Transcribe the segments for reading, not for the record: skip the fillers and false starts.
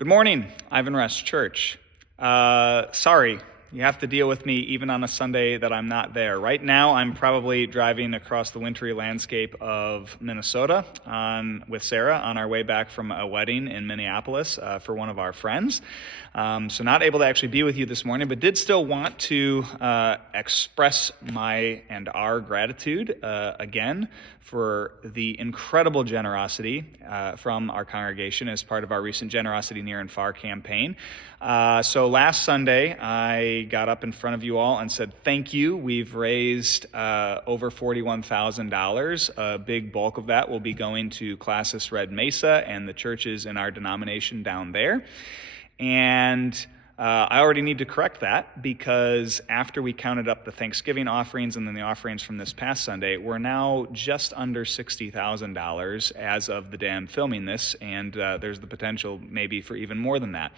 Good morning, Ivan Rest Church. Sorry, you have to deal with me even on a Sunday that I'm not there. Right now, I'm probably driving across the wintry landscape of Minnesota with Sarah on our way back from a wedding in Minneapolis for one of our friends. So not able to actually be with you this morning, but did still want to express my and our gratitude again for the incredible generosity from our congregation as part of our recent Generosity Near and Far campaign. So last Sunday, I got up in front of you all and said, thank you. We've raised over $41,000. A big bulk of that will be going to Classis Red Mesa and the churches in our denomination down there. And I already need to correct that because after we counted up the Thanksgiving offerings and then the offerings from this past Sunday, we're now just under $60,000 as of the day I'm filming this, and there's the potential maybe for even more than that.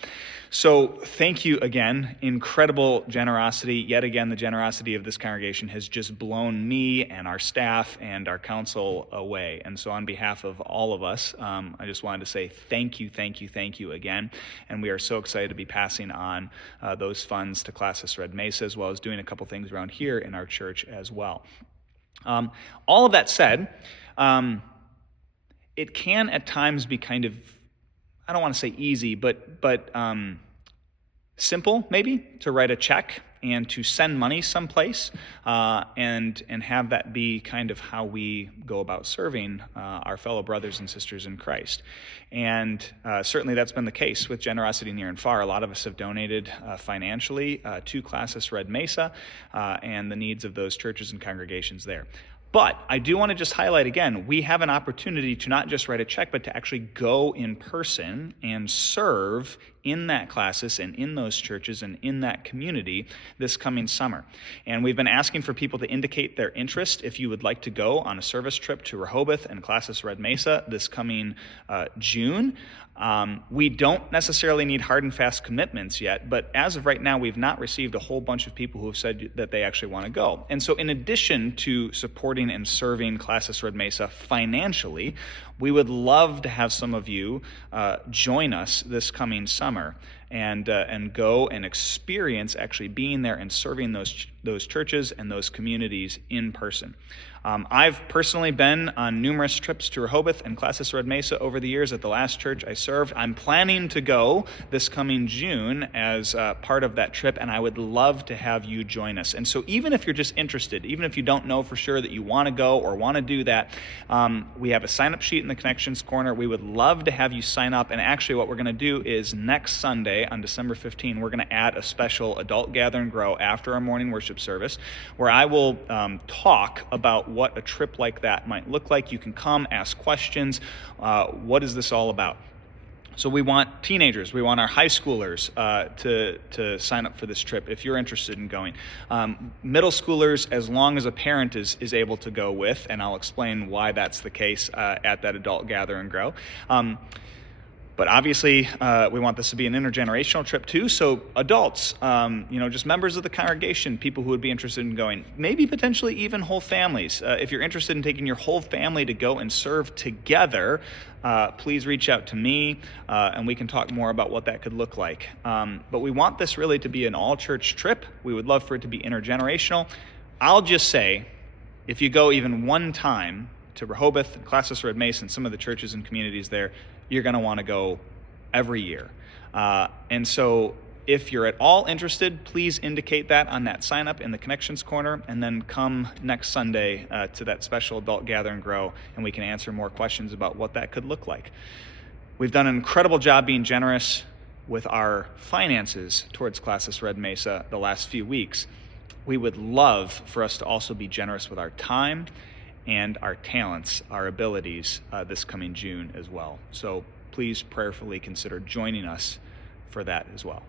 So thank you again. Incredible generosity. Yet again, the generosity of this congregation has just blown me and our staff and our council away. And so on behalf of all of us, I just wanted to say thank you again. And we are so excited to be passing on those funds to Classis Red Mesa, as well as doing a couple things around here in our church as well. All of that said, it can at times be kind of, I don't want to say easy, but simple maybe to write a check and to send money someplace and have that be kind of how we go about serving our fellow brothers and sisters in Christ. And certainly that's been the case with Generosity Near and Far. A lot of us have donated financially to Classis Red Mesa and the needs of those churches and congregations there. But I do want to just highlight again, we have an opportunity to not just write a check, but to actually go in person and serve in that Classis and in those churches and in that community this coming summer. And we've been asking for people to indicate their interest if you would like to go on a service trip to Rehoboth and Classis Red Mesa this coming June. We don't necessarily need hard and fast commitments yet, but as of right now, we've not received a whole bunch of people who have said that they actually want to go. And so in addition to supporting and serving Classis Red Mesa financially, we would love to have some of you join us this coming summer and go and experience actually being there and serving those churches and those communities in person. I've personally been on numerous trips to Rehoboth and Classis Red Mesa over the years at the last church I served. I'm planning to go this coming June as part of that trip, and I would love to have you join us. And so even if you're just interested, even if you don't know for sure that you want to go or want to do that, we have a sign-up sheet in the Connections Corner. We would love to have you sign up, and actually what we're going to do is next Sunday on December 15, we're going to add a special adult gather and grow after our morning worship service where I will talk about what a trip like that might look like. You can come, ask questions. What is this all about? So we want teenagers, we want our high schoolers to sign up for this trip if you're interested in going. Middle schoolers, as long as a parent is able to go with, and I'll explain why that's the case at that adult gather and grow. But obviously, we want this to be an intergenerational trip too. So adults, just members of the congregation, people who would be interested in going, maybe potentially even whole families. If you're interested in taking your whole family to go and serve together, please reach out to me and we can talk more about what that could look like. But we want this really to be an all-church trip. We would love for it to be intergenerational. I'll just say, if you go even one time to Rehoboth and Classis Red Mesa and some of the churches and communities there, you're going to want to go every year. And so if you're at all interested, please indicate that on that sign up in the Connections Corner, and then come next Sunday to that special adult gather and grow, and we can answer more questions about what that could look like. We've done an incredible job being generous with our finances towards Classis Red Mesa the last few weeks. We would love for us to also be generous with our time and our talents, our abilities this coming June as well. So please prayerfully consider joining us for that as well.